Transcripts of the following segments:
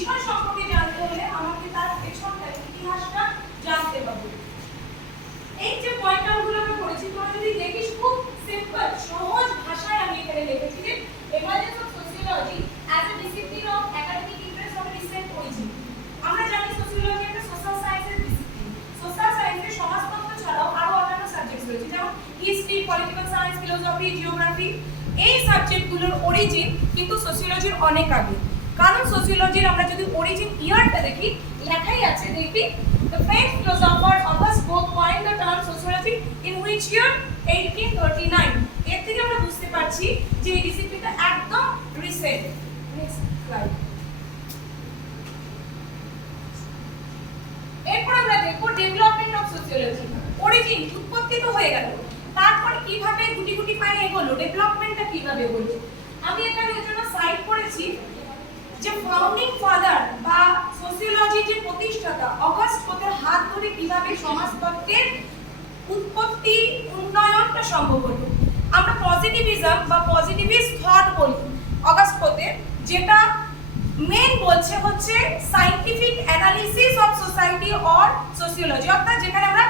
বিষয় সম্পর্কে জানতে হলে আমাকে তার পেছনটার ইতিহাসটা জানতে হবে। এই যে পয়েন্টগুলো আমরা করেছি, তোমরা যদি দেখিস খুব সিম্পল সহজ ভাষায় আমি এখানে লিখেছি যে emergence of sociology as a discipline of academic interest of recent origin. আমরা জানি সোসিওলজি একটা সোশ্যাল সায়েন্সের ডিসিপ্লিন। সোশ্যাল সায়েন্সের সমাজতত্ত্ব ছাড়াও আরো অন্যান্য সাবজেক্টস রয়েছে, যেমন history, political science, philosophy, geography. এই সাবজেক্টগুলোর অরিজিন কিন্তু সোসিওলজির অনেক আগে। কারণ সোসিওলজির আমরা যদি অরিজিন ইয়ারটা দেখি, লেখাই আছে, দেখি the French philosopher Auguste Comte coined the term sociology in which year 1839। এর থেকে আমরা বুঝতে পারছি যে এই ডিসিপ্লিনটা একদম রিসেন্ট। Next slide. এরপর আমরা দেখব ডেভেলপমেন্ট অফ সোসিওলজি। অরিজিন, উৎপত্তি তো হয়ে গেল, তারপর কিভাবে গুটি গুটি পায়ে এগোলো, ডেভেলপমেন্টটা কিভাবে হলো। আমি এখানে এর জন্য সাইড করেছি যে ফাউন্ডিং ফাদার বা সোসিওলজির যে প্রতিষ্ঠাতা অগাস্ট কোতের হাত ধরে কিভাবে সমাজতত্ত্বের উৎপত্তি, উন্নয়নটা সম্ভব হলো। আমরা পজিটিভিজম বা পজিটিভিস্ট থট বলি অগাস্ট কোতের, যেটা মেন বলছে হচ্ছে scientific analysis of society or sociology, অর্থাৎ যেখানে আমরা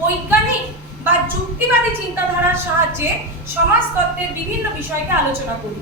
বৈজ্ঞানিক বা যুক্তিবাদী চিন্তাধারার সাহায্যে সমাজতত্ত্বের বিভিন্ন বিষয়কে আলোচনা করি।